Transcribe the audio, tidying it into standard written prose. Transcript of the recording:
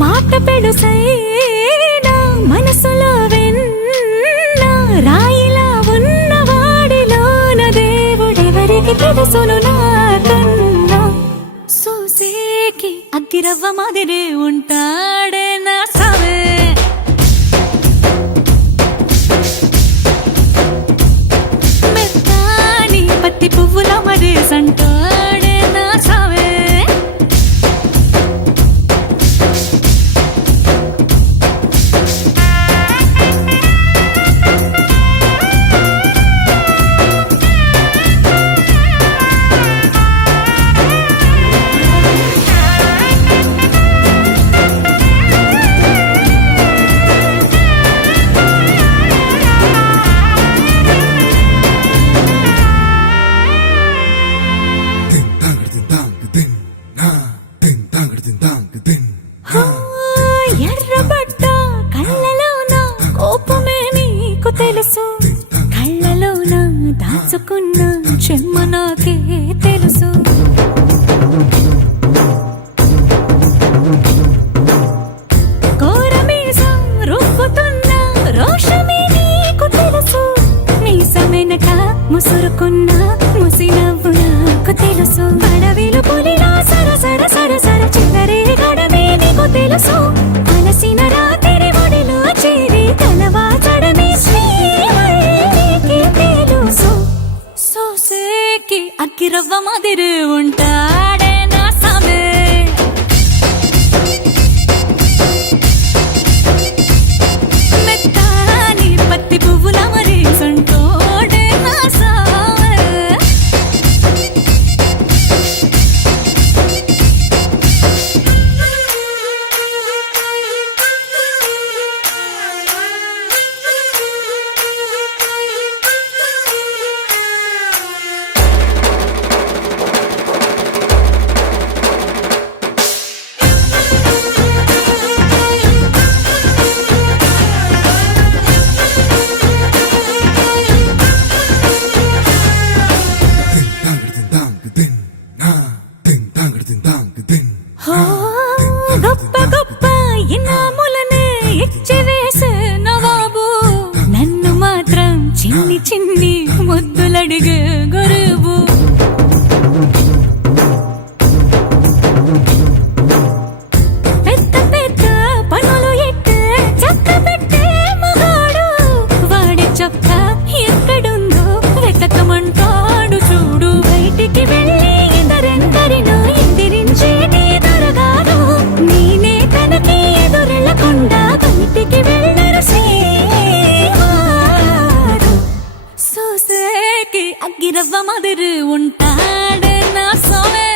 మాట పెడుసైనా మనసులో వెన్న రాయిలా ఉన్నవాడిలోన దేవుడెవరికి తెలుసును నాకన్నా చూసేకి అగ్గిరవ్వ మాదిరి ఉంటాడే నా సావే మెత్తాని పత్తి పువ్వుల మరి సంటాడే నా సావే ఎర్రబడ్డ కళ్ళలోన కోపమే నీకు తెలుసు కళ్ళలోన దాచుకున్న చెమ్మ నాకే తెలుసు కోరమీసం రుబ్బుతున్న రోషమే నీకు తెలుసు మీసమెనక ముసురుకున్న ముసినవ్వు నాకు తెలుసు అడవిలు పులిలా సరసర సరసర చిల్లరే గడమే నీకు తెలుసు అలసిన రాత్రి ఒడిలో చేరి తలవాచడమే శ్రీవల్లికి తెలుసు సోసేకి అగ్గిరవ్వ మాదిరి ఉంటాడే నా సామే మెత్తాని పత్తి పువ్వుల మరి సంటోడే నా సామే గొప్ప గొప్ప ఇనాములనే ఇచ్చి వేసే నవాబు నన్ను మాత్రం చిన్ని చిన్ని ముద్దులడిగే గొరుబు పెద్ద పెద్ద పనులు ఎట్టే చక్క పెట్టే మగాడు వాడి చొక్క ఎక్కడుందో వెతకమంటాడు చూడు బయటికి వెళ్ళి ఎందరెందరినో ఎదిరించేటి దొరగాడు నేనే తనకి ఎదురెళ్ళకుండా బయటికి వెళ్ళరు శ్రీవారు సోసేకి అగ్గిరవ్వ మాదిరి ఉంటాడే నా సోమే